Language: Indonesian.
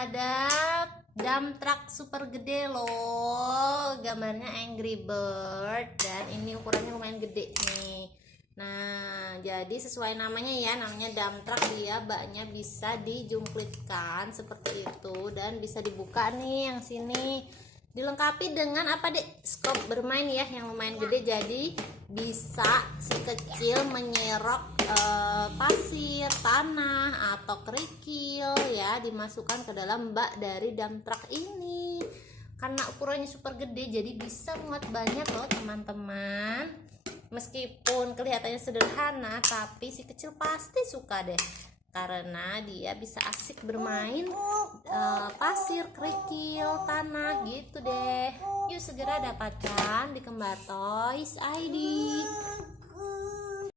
ada dump truck super gede loh, gambarnya Angry Bird, dan ini ukurannya lumayan gede nih. Nah, jadi sesuai namanya ya, namanya dump truck, dia baknya bisa dijumplitkan seperti itu dan bisa dibuka nih yang sini. Dilengkapi dengan apa dek? Skop bermain ya yang lumayan gede, jadi bisa si kecil menyerok pasir, tanah atau kerikil ya, dimasukkan ke dalam bak dari dump truck ini. Karena ukurannya super gede, jadi bisa muat banyak loh teman-teman. Meskipun kelihatannya sederhana, tapi si kecil pasti suka deh, karena dia bisa asik bermain pasir, kerikil, tanah gitu deh. Yuk segera dapatkan di Kembar Toys ID.